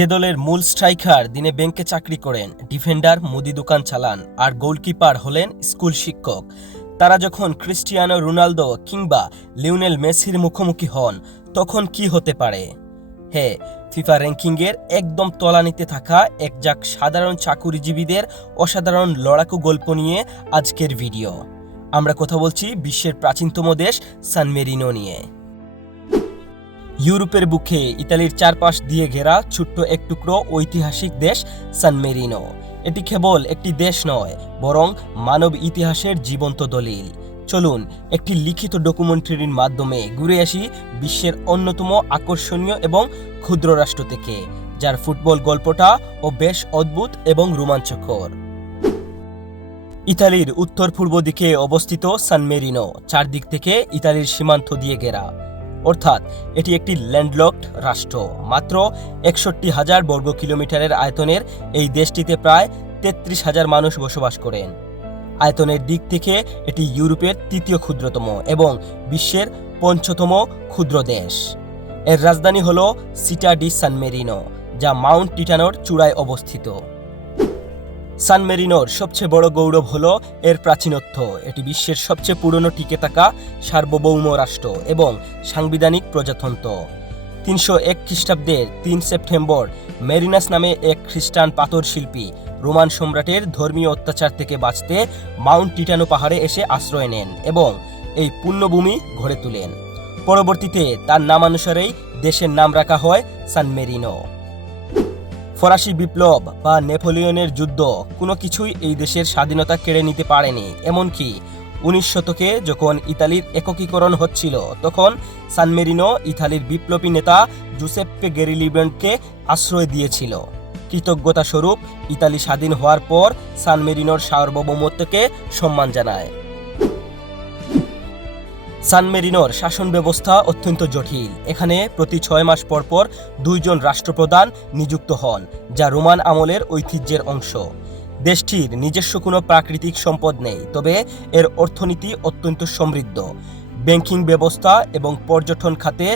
যে দলের মূল স্ট্রাইকার দিনে ব্যাংকে চাকরি করেন, ডিফেন্ডার মুদি দোকান চালান আর গোলকিপার হলেন স্কুল শিক্ষক, তারা যখন ক্রিস্টিয়ানো রোনালদো কিংবা লিওনেল মেসির মুখোমুখি হন তখন কি হতে পারে? হ্যাঁ, ফিফা র্যাঙ্কিংয়ের একদম তলানিতে থাকা একজাক সাধারণ চাকুরিজীবীদের অসাধারণ লড়াকু গল্প নিয়ে আজকের ভিডিও। আমরা কথা বলছি বিশ্বের প্রাচীনতম দেশ সান মেরিনো নিয়ে। ইউরোপের বুকে ইতালির চারপাশ দিয়ে ঘেরা ছোট্ট এক টুকরো ঐতিহাসিক দেশ সান মেরিনো। এটি কেবল একটি দেশ নয়, বরং মানব ইতিহাসের জীবন্ত দলিল। চলুন একটি লিখিত ডকুমেন্টারির মাধ্যমে ঘুরে আসি বিশ্বের অন্যতম আকর্ষণীয় এবং ক্ষুদ্র রাষ্ট্র থেকে, যার ফুটবল গল্পটা ও বেশ অদ্ভুত এবং রোমাঞ্চকর। ইতালির উত্তর পূর্ব দিকে অবস্থিত সান মেরিনো চারদিক থেকে ইতালির সীমান্ত দিয়ে ঘেরা, অর্থাৎ এটি একটি ল্যান্ডলকড রাষ্ট্র। মাত্র ৬১,০০০ বর্গ কিলোমিটারের আয়তনের এই দেশটিতে প্রায় ৩৩,০০০ মানুষ বসবাস করেন। আয়তনের দিক থেকে এটি ইউরোপের তৃতীয় ক্ষুদ্রতম এবং বিশ্বের পঞ্চমতম ক্ষুদ্র দেশ। এর রাজধানী হল সিটা ডি সান মেরিনো, যা মাউন্ট টিটানোর চূড়ায় অবস্থিত। সান মেরিনোর সবচেয়ে বড় গৌরব হল এর প্রাচীনত্ব। এটি বিশ্বের সবচেয়ে পুরনো টিকে থাকা সার্বভৌম রাষ্ট্র এবং সাংবিধানিক প্রজাতন্ত্র। ৩০১ খ্রিস্টাব্দের ৩ সেপ্টেম্বর মেরিনাস নামে এক খ্রিস্টান পাথর শিল্পী রোমান সম্রাটের ধর্মীয় অত্যাচার থেকে বাঁচতে মাউন্ট টিটানো পাহাড়ে এসে আশ্রয় নেন এবং এই পুণ্যভূমি গড়ে তোলেন। পরবর্তীতে তার নামানুসারেই দেশের নাম রাখা হয় সান মেরিনো। ফরাসি বিপ্লব বা নেপোলিয়নের যুদ্ধ কোনো কিছুই এই দেশের স্বাধীনতা কেড়ে নিতে পারেনি। এমনকি ১৯ শতকে যখন ইতালির একীকরণ হচ্ছিল, তখন সান মেরিনো ইতালির বিপ্লবী নেতা জুসেপ্পে গেরিলিবন্ডকে আশ্রয় দিয়েছিল। কৃতজ্ঞতা স্বরূপ ইতালি স্বাধীন হওয়ার পর সান মেরিনোর সার্বভৌমত্বকে সম্মান জানায়। সান মেরিনোর শাসন ব্যবস্থা অত্যন্ত জটিল। এখানে প্রতি ৬ মাস পর পর ২ জন রাষ্ট্রপ্রধান নিযুক্ত হন, যা রোমান আমলের ঐতিহ্যের অংশ। দেশটির নিজস্ব কোনো প্রাকৃতিক সম্পদ নেই, তবে এর অর্থনীতি অত্যন্ত সমৃদ্ধ। ব্যাংকিং ব্যবস্থা এবং পর্যটন খাতে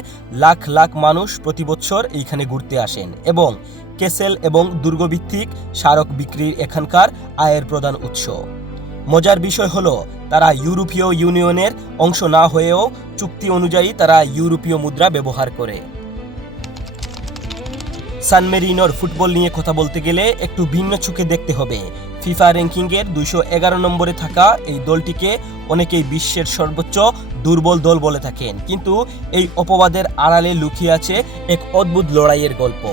লাখ লাখ মানুষ প্রতি বছর এইখানে ঘুরতে আসেন এবং ক্যাসেল এবং দুর্গভিত্তিক স্মারক বিক্রির এখানকার আয়ের প্রধান উৎস। মজার বিষয় হলো, তারা ইউরোপীয় ইউনিয়নের অংশ না হয়েও চুক্তি অনুযায়ী তারা ইউরোপীয় মুদ্রা ব্যবহার করে। সান মেরিনোর ফুটবল নিয়ে কথা বলতে গেলে একটু ভিন্ন চোখে দেখতে হবে। ফিফা র্যাঙ্কিংয়ের ২১১ নম্বরে থাকা এই দলটিকে অনেকেই বিশ্বের সর্বোচ্চ দুর্বল দল বলে থাকেন, কিন্তু এই অপবাদের আড়ালে লুকিয়ে আছে এক অদ্ভুত লড়াইয়ের গল্প।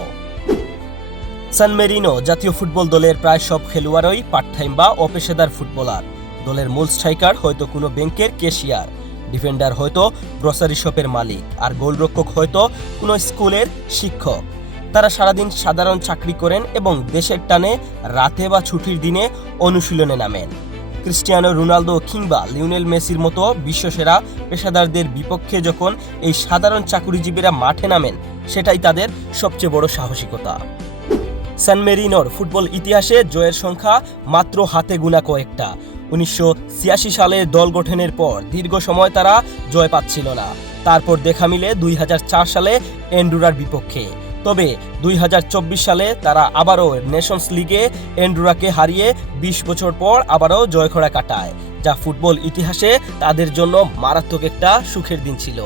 সান মেরিনো জাতীয় ফুটবল দলের প্রায় সব খেলোয়াড়ই পার্ট টাইম বা অপেশাদার ফুটবলার। দলের মূল স্ট্রাইকার হয়তো কোনো ব্যাংকের ক্যাশিয়ার, ডিফেন্ডার হয়তো গ্রসারি শপের মালিক, আর গোলরক্ষক হয়তো কোনো স্কুলের শিক্ষক। তারা সারাদিন সাধারণ চাকরি করেন এবং দেশের টানে রাতে বা ছুটির দিনে অনুশীলনে নামেন। ক্রিস্টিয়ানো রোনালদো কিংবা লিওনেল মেসির মতো বিশ্বসেরা পেশাদারদের বিপক্ষে যখন এই সাধারণ চাকুরিজীবীরা মাঠে নামেন, সেটাই তাদের সবচেয়ে বড় সাহসিকতা। সান মেরিনোর ফুটবল ইতিহাসে জয়ের সংখ্যা মাত্র হাতে গোনা কয়েকটা। ১৯৮৬ সালে দল গঠনের পর দীর্ঘ সময় তারা জয় পাচ্ছিল না। তারপর দেখা মিলে ২০০৪ সালে এন্ডুরার বিপক্ষে। তবে ২০২৪ সালে তারা আবারও নেশনস লিগে এন্ডুরাকে হারিয়ে ২০ বছর পর আবারও জয়খরা কাটায়, যা ফুটবল ইতিহাসে তাদের জন্য মারাত্মক একটা সুখের দিন ছিল।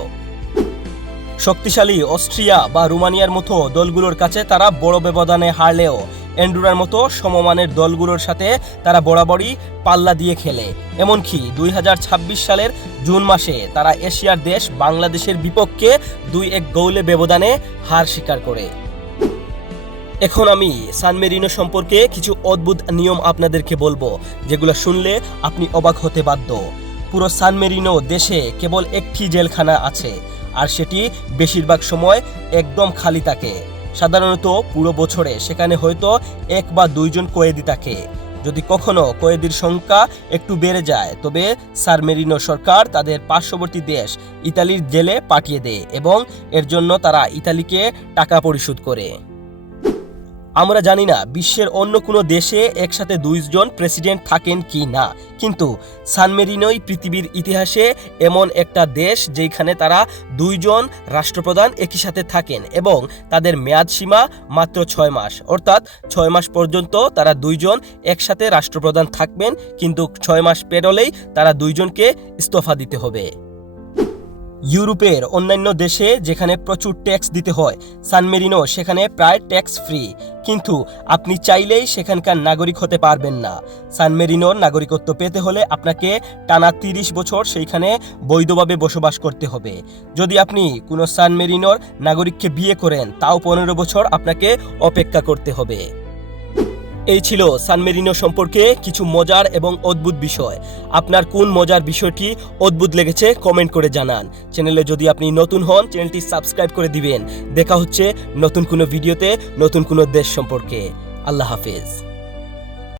শক্তিশালী অস্ট্রিয়া বা রোমানিয়ার মতো দলগুলোর কাছে তারা বড় ব্যবধানে হারলেও এন্ডুরার মতো সমমানের দলগুলোর সাথে তারা বরাবরই পাল্লা দিয়ে খেলে। এমনকি ২০২৬ সালের জুন মাসে তারা এশিয়ার দেশ বাংলাদেশের বিপক্ষে ২-১ গোলে ব্যবধানে হার স্বীকার করে। এখন আমি সান মেরিনো সম্পর্কে কিছু অদ্ভুত নিয়ম আপনাদেরকে বলবো, যেগুলো শুনলে আপনি অবাক হতে বাধ্য। পুরো সান মেরিনো দেশে কেবল একটি জেলখানা আছে, আর সেটি বেশিরভাগ সময় একদম খালি থাকে। সাধারণত পুরো বছরে সেখানে হয়তো ১ বা ২ জন কয়েদি থাকে। যদি কখনো কয়েদির সংখ্যা একটু বেড়ে যায়, তবে সান মেরিনো সরকার তাদের পার্শ্ববর্তী দেশ ইতালির জেলে পাঠিয়ে দেয় এবং এর জন্য তারা ইতালিকে টাকা পরিশোধ করে। আমরা জানি না বিশ্বের অন্য কোনো দেশে একসাথে দুইজন প্রেসিডেন্ট থাকেন কি না, কিন্তু সান মেরিনোই পৃথিবীর ইতিহাসে এমন একটা দেশ যেখানে তারা দুইজন রাষ্ট্রপ্রধান একই সাথে থাকেন এবং তাদের মেয়াদ সীমা মাত্র 6 মাস, অর্থাৎ 6 মাস পর্যন্ত তারা দুইজন একসাথে রাষ্ট্রপ্রধান থাকবেন, কিন্তু 6 মাস পেরোলেই তারা দুইজনকে ইস্তফা দিতে হবে। ইউরোপের অন্যান্য দেশে যেখানে প্রচুর ট্যাক্স দিতে হয়, সান মেরিনো সেখানে প্রায় ট্যাক্স ফ্রি, কিন্তু আপনি চাইলেই সেখানকার নাগরিক হতে পারবেন না। সান মেরিনোর নাগরিকত্ব পেতে হলে আপনাকে টানা 30 বছর সেইখানে বৈধভাবে বসবাস করতে হবে। যদি আপনি কোনো সান মেরিনোর নাগরিককে বিয়ে করেন, তাও 15 বছর আপনাকে অপেক্ষা করতে হবে। এই ছিল সান মেরিনো সম্পর্কে কিছু মজার এবং অদ্ভুত বিষয়। আপনার কোন মজার বিষয়টি অদ্ভুত লেগেছে কমেন্ট করে জানান। চ্যানেলে যদি আপনি নতুন হন, চ্যানেলটি সাবস্ক্রাইব করে দিবেন। দেখা হচ্ছে নতুন কোনো ভিডিওতে নতুন কোনো দেশ সম্পর্কে। আল্লাহ হাফেজ।